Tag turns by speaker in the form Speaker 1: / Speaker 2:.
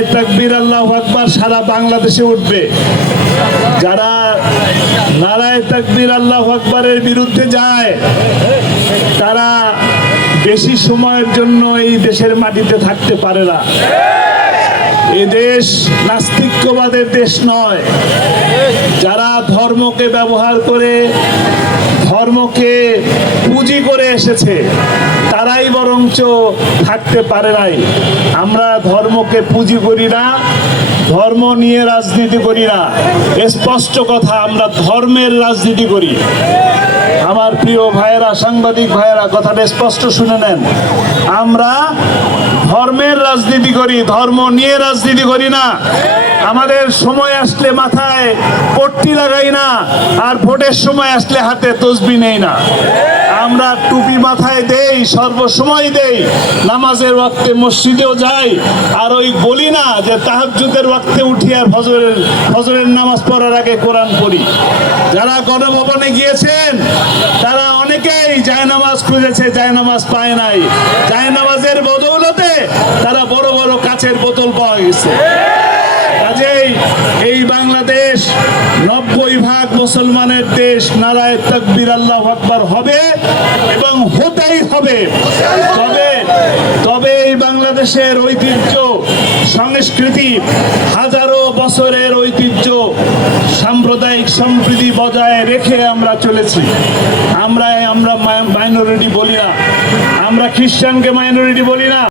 Speaker 1: নারায় তাকবীর, আল্লাহ আকবার, সারা বাংলাদেশে উঠবে। যারা নারায় তাকবীর, আল্লাহ আকবরের বিরুদ্ধে যায়, তারা বেশি সময়ের জন্য এই দেশের মাটিতে থাকতে পারে না। এ দেশ নাস্তিক্যবাদের দেশ নয়। যারা ধর্মকে ব্যবহার করে ধর্মকে এসেছে, তারাই বরঞ্চ থাকতে পারে নাই। আমরা ধর্মকে পুঁজি করি না, ধর্ম নিয়ে রাজনীতি করি না। স্পষ্ট কথা, আমরা ধর্মের রাজনীতি করি। আমার প্রিয় ভাইয়েরা, সাংবাদিক ভাইয়েরা, কথাটা স্পষ্ট শুনে নেন। আমরা ধর্মের রাজনীতি করি, ধর্ম নিয়ে রাজনীতি করি না। আমাদের সময় আসলে মাথায় পট্টি লাগাই না, আর ভোটের সময় আসলে হাতে তসবি নেই না। আমরা টুপি মাথায় দেই, সর্বসময় দেই, নামাজের ওয়াক্তে মসজিদেও যাই, আর ওই বলি না যে তাহাজ্জুদের ওয়াক্তে উঠি আর ফজরের ফজরের নামাজ পড়ার আগে কোরআন পড়ি। যারা গণভবনে গিয়েছেন, তারা অনেকেই জায় নামাজ খুঁজেছে জায় নামাজ পায় নাই। জায়নামাজের বদৌলতে তারা বড় বড় কাছের বোতল পাওয়া গেছে। কাজেই এই বাংলাদেশ নব্বই ভাগ মুসলমানের দেশ নারায় তকবির আল্লাহ আকবর হবে। হতেই হবে। তবে তবে এই বাংলাদেশের ঐতিহ্য, সংস্কৃতি, হাজারো বছরের ঐতিহ্য, সাম্প্রদায়িক সম্প্রীতি বজায় রেখে আমরা চলেছি। আমরা আমরা মাইনরিটি বলি না। আমরা খ্রিস্টানকে মাইনরিটি বলি না।